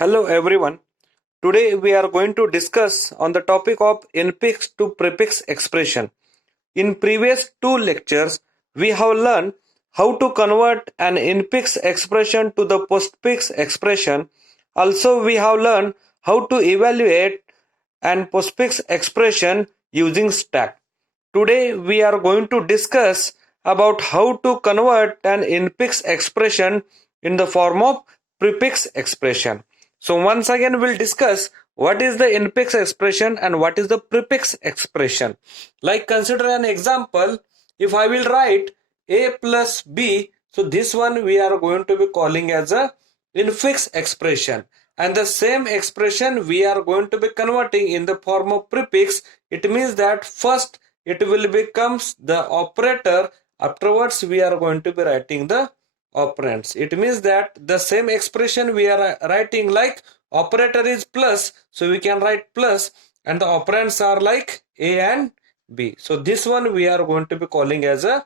Hello everyone. Today we are going to discuss on the topic of infix to prefix expression. In previous two lectures, we have learned how to convert an infix expression to the postfix expression. Also, we have learned how to evaluate an postfix expression using stack. Today we are going to discuss about how to convert an infix expression in the form of prefix expression. So once again we'll discuss what is the infix expression and what is the prefix expression. Like consider an example, if I will write a plus b, so this one we are going to be calling as a infix expression, and the same expression we are going to be converting in the form of prefix. It means that first it will becomes the operator, afterwards we are going to be writing the operands. It means that the same expression we are writing, like operator is plus, so we can write plus, and the operands are like a and b. So this one we are going to be calling as a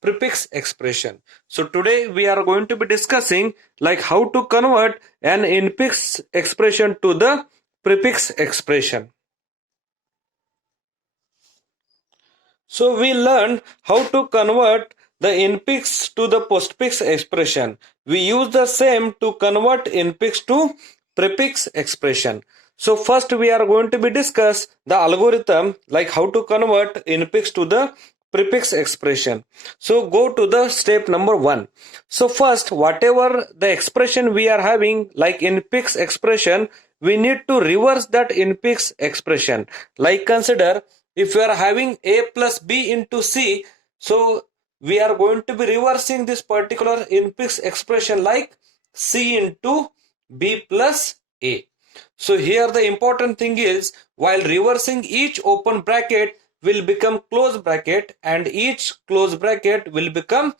prefix expression. So today we are going to be discussing like how to convert an infix expression to the prefix expression. So we learned how to convert the infix to the postfix expression. We use the same to convert infix to prefix expression. So first we are going to be discuss the algorithm, like how to convert infix to the prefix expression. So go to the step number 1. So first, whatever the expression we are having like infix expression, we need to reverse that infix expression. Like consider, if we are having a plus b into c, so we are going to be reversing this particular infix expression like c into b plus a. So here the important thing is, while reversing, each open bracket will become close bracket and each close bracket will become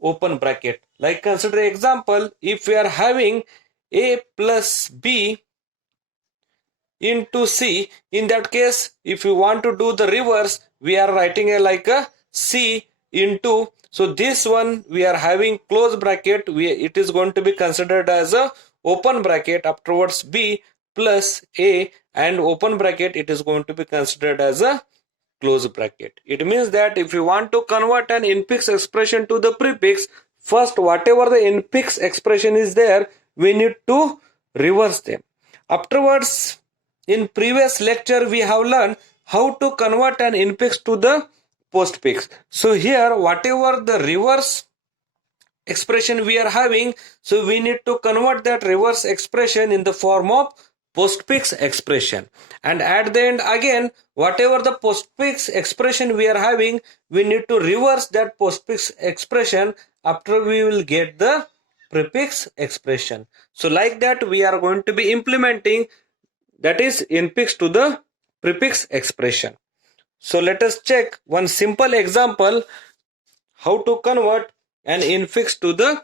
open bracket. Like consider example, if we are having a plus b into c, in that case if you want to do the reverse, we are writing like a c into, so this one we are having close bracket, it is going to be considered as a open bracket, afterwards b plus a, and open bracket it is going to be considered as a close bracket. It means that if you want to convert an infix expression to the prefix, first whatever the infix expression is there, we need to reverse them. Afterwards, in previous lecture we have learned how to convert an infix to the postfix. So here whatever the reverse expression we are having, so we need to convert that reverse expression in the form of postfix expression, and at the end again whatever the postfix expression we are having, we need to reverse that postfix expression, after we will get the prefix expression. So like that we are going to be implementing, that is infix to the prefix expression. So let us check one simple example how to convert an infix to the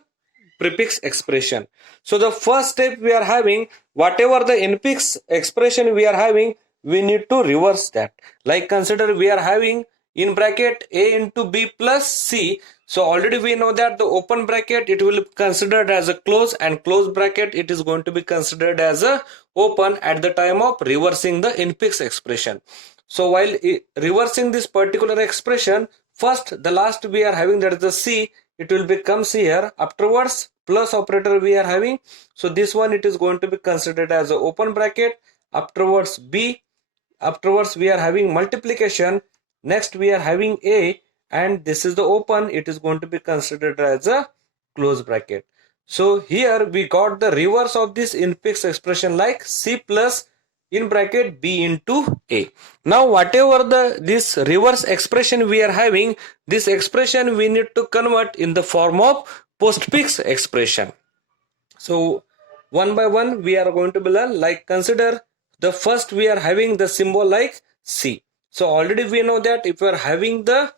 prefix expression. So the first step we are having, whatever the infix expression we are having, we need to reverse that. Like consider we are having in bracket a into b plus c, so already we know that the open bracket it will be considered as a close, and close bracket it is going to be considered as a open at the time of reversing the infix expression. So while reversing this particular expression, first the last we are having, that is the c, it will becomes here, afterwards plus operator we are having, so this one it is going to be considered as a open bracket, afterwards b, afterwards we are having multiplication, next we are having a, and this is the open, it is going to be considered as a close bracket. So here we got the reverse of this infix expression like c plus in bracket b into a. Now whatever this reverse expression we are having, this expression we need to convert in the form of postfix expression. So one by one we are going to be learn. Like consider the first we are having the symbol like c. So already we know that if we are having the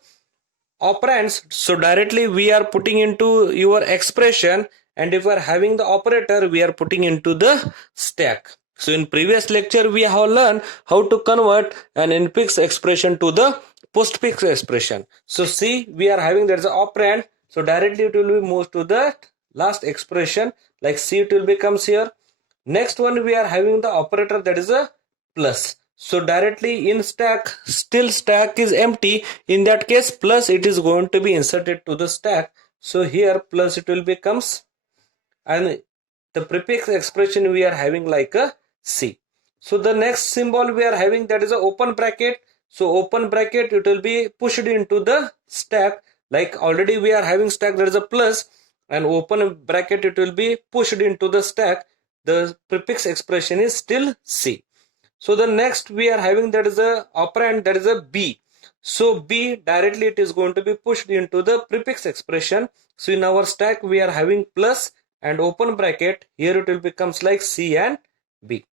operands, so directly we are putting into your expression, and if we are having the operator, we are putting into the stack. So in previous lecture we have learned how to convert an infix expression to the postfix expression. So see, we are having that is an operand, so directly it will be moved to the last expression, like c it will becomes here, Next one we are having the operator that is a plus. So directly in stack, still stack is empty. In that case, plus it is going to be inserted to the stack. So here plus it will becomes, and the prefix expression we are having like a C. So the next symbol we are having that is a open bracket. So open bracket it will be pushed into the stack, like already we are having stack that is a plus, and open bracket it will be pushed into the stack. The prefix expression is still C. So the next we are having that is a operand that is a B. So B directly it is going to be pushed into the prefix expression. So in our stack we are having plus and open bracket. Here it will becomes like C and B.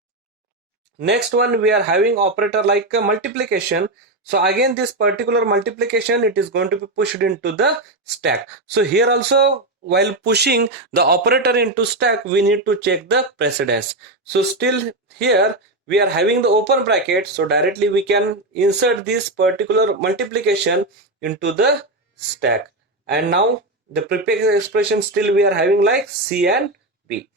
Next one we are having operator like a multiplication. So again this particular multiplication it is going to be pushed into the stack. So here also while pushing the operator into stack we need to check the precedence. So still here we are having the open bracket, so directly we can insert this particular multiplication into the stack, and now the prefix expression still we are having like C and B.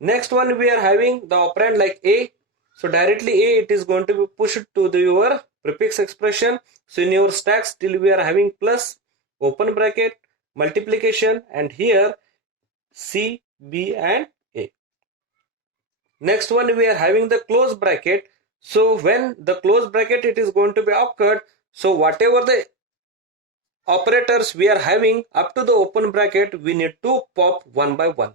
Next one we are having the operand like A. So directly A it is going to be pushed to your prefix expression. So in your stack still we are having plus, open bracket, multiplication, and here C, B and A. Next one we are having the close bracket. So when the close bracket it is going to be occurred, so whatever the operators we are having up to the open bracket we need to pop one by one.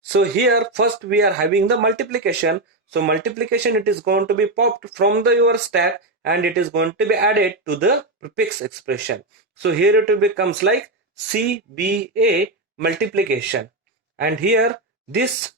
So here first we are having the multiplication. So multiplication it is going to be popped from the your stack and it is going to be added to the prefix expression. So here it becomes like CBA multiplication, and here this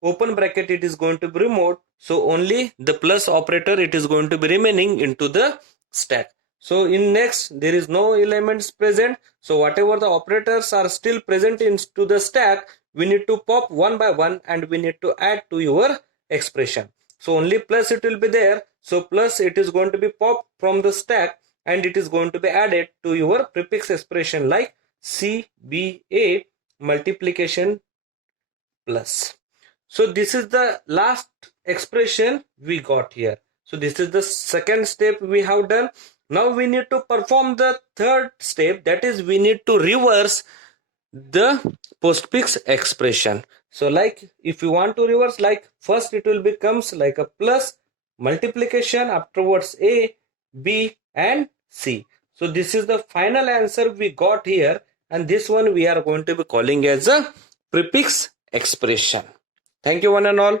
open bracket it is going to be removed, so only the plus operator it is going to be remaining into the stack. So in next there is no elements present, so whatever the operators are still present into the stack we need to pop one by one and we need to add to your expression. So only plus it will be there, so plus it is going to be popped from the stack and it is going to be added to your prefix expression like CBA multiplication plus. So this is the last expression we got here. So this is the second step we have done. Now we need to perform the third step, that is we need to reverse the postfix expression. So like if you want to reverse, like first it will becomes like a plus, multiplication, afterwards A, B and C. So this is the final answer we got here, and this one we are going to be calling as a prefix expression. Thank you one and all.